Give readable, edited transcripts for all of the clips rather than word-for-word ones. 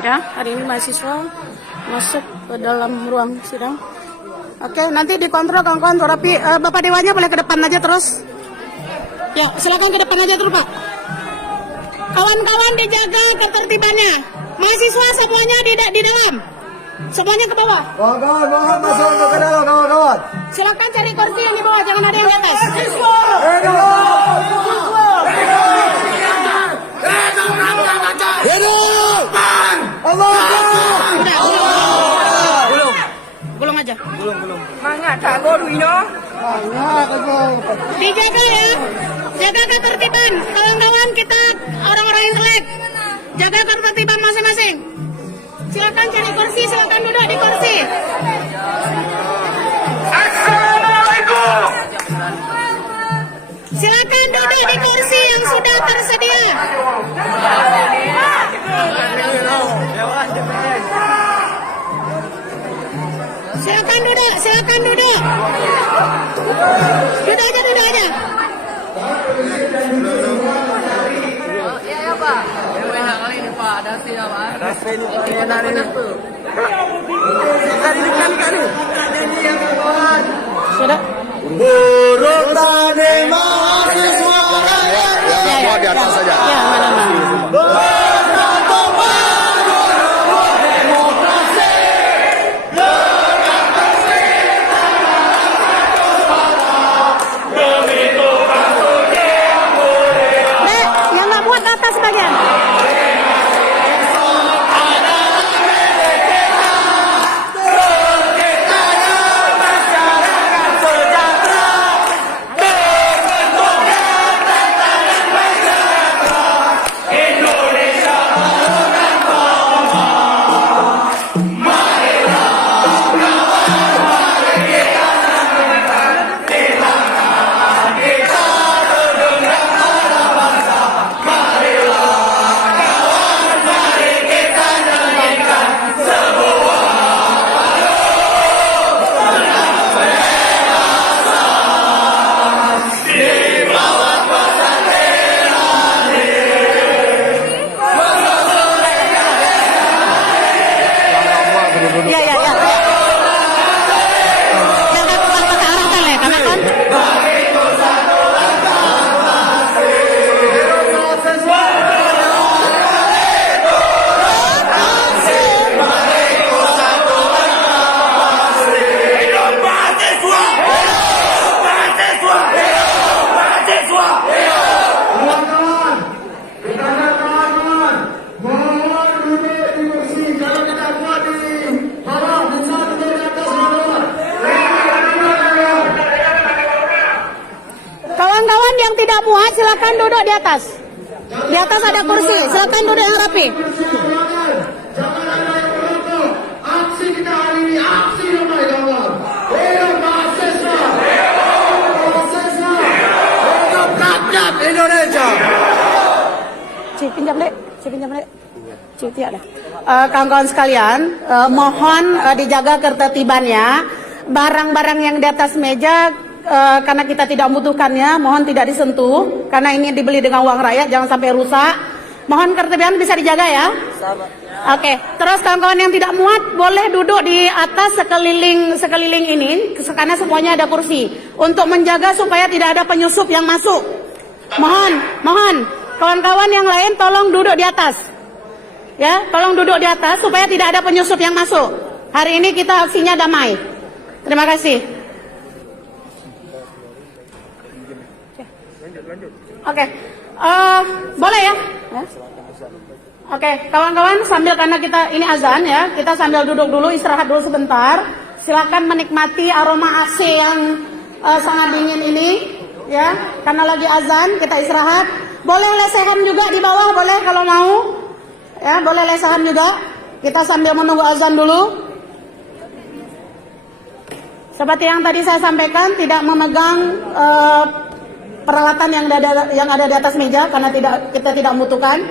Ya, hari ini mahasiswa masuk ke dalam ruang sidang. Oke, nanti dikontrol kawan-kawan, tapi Bapak Dewanya boleh ke depan aja terus. Ya, silakan ke depan aja terus, Pak. Kawan-kawan dijaga ketertibannya. Mahasiswa semuanya di dalam. Semuanya ke bawah. Kawan-kawan, mohon masuk ke dalam, kawan-kawan. Silakan cari kursi yang di bawah, jangan ada yang di atas. Belum aja. Belum. Mangga tak bodoh ini. Dijaga ya. Jaga ketertiban. Kawan-kawan kita orang-orang intelek. Jaga ketertiban masing-masing. Silakan cari kursi, silakan duduk di kursi. Assalamualaikum. Silakan duduk di kursi yang sudah tersedia. Silakan duduk, silakan duduk. Duduk aja. Iya Pak. Yang kali ini Pak ada sih ya Pak. Ada sih ini tuh. Sudah. Buruh tani mahasiswa. Ya, di atas saja. Ya, mana. Yang nggak muat atas bagian. Ya. Jangan pakai arahkan ya, kawan-kawan. Kawan-kawan yang tidak muat silakan duduk di atas. Di atas ada kursi, silakan duduk yang rapi. Jangan ada yang merokok. Aksi kita hari ini, aksi damai kawan. Hidup mahasiswa. Hidup rakyat Indonesia. Pinjam dek. Tiada dah. Kawan-kawan sekalian, mohon dijaga ketertibannya. Barang-barang yang di atas meja karena kita tidak membutuhkannya, mohon tidak disentuh karena ini dibeli dengan uang rakyat, jangan sampai rusak. Mohon ketertiban bisa dijaga ya. Oke, terus kawan-kawan yang tidak muat boleh duduk di atas sekeliling ini karena semuanya ada kursi untuk menjaga supaya tidak ada penyusup yang masuk. Mohon kawan-kawan yang lain tolong duduk di atas. Ya, tolong duduk di atas supaya tidak ada penyusup yang masuk. Hari ini kita aksinya damai. Terima kasih. Oke, boleh ya? Oke, kawan-kawan sambil karena kita ini azan ya, kita sambil duduk dulu, istirahat dulu sebentar. Silakan menikmati aroma AC yang sangat dingin ini, ya. Karena lagi azan, kita istirahat. Boleh lesehan juga di bawah, boleh kalau mau. Ya, boleh lesehan juga. Kita sambil menunggu azan dulu. Seperti yang tadi saya sampaikan, tidak memegang peralatan yang ada di atas meja karena kita tidak membutuhkan.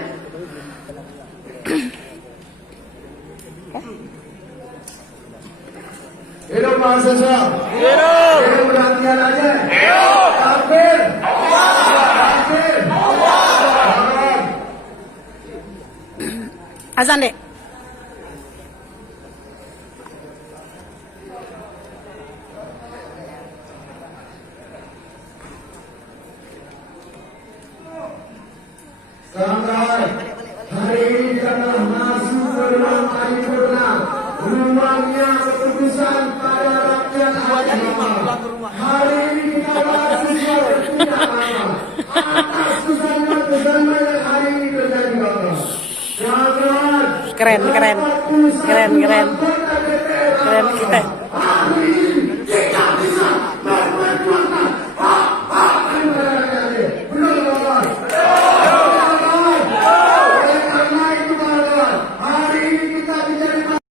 Hidup mahasiswa. Hidup perhatian aja. Hidup. Takbir. Takbir. Azan dek. Kawan-kawan, hari ini kita telah masuk ke ruang paripurna, ruangnya keputusan pada rakyat Aceh. Hari ini kita masuk ke tidak lama atas kesan-kesan yang hari ini terjadi, kawan-kawan. Kawan-kawan, Keren, keren. Keren, keren. Keren, keren.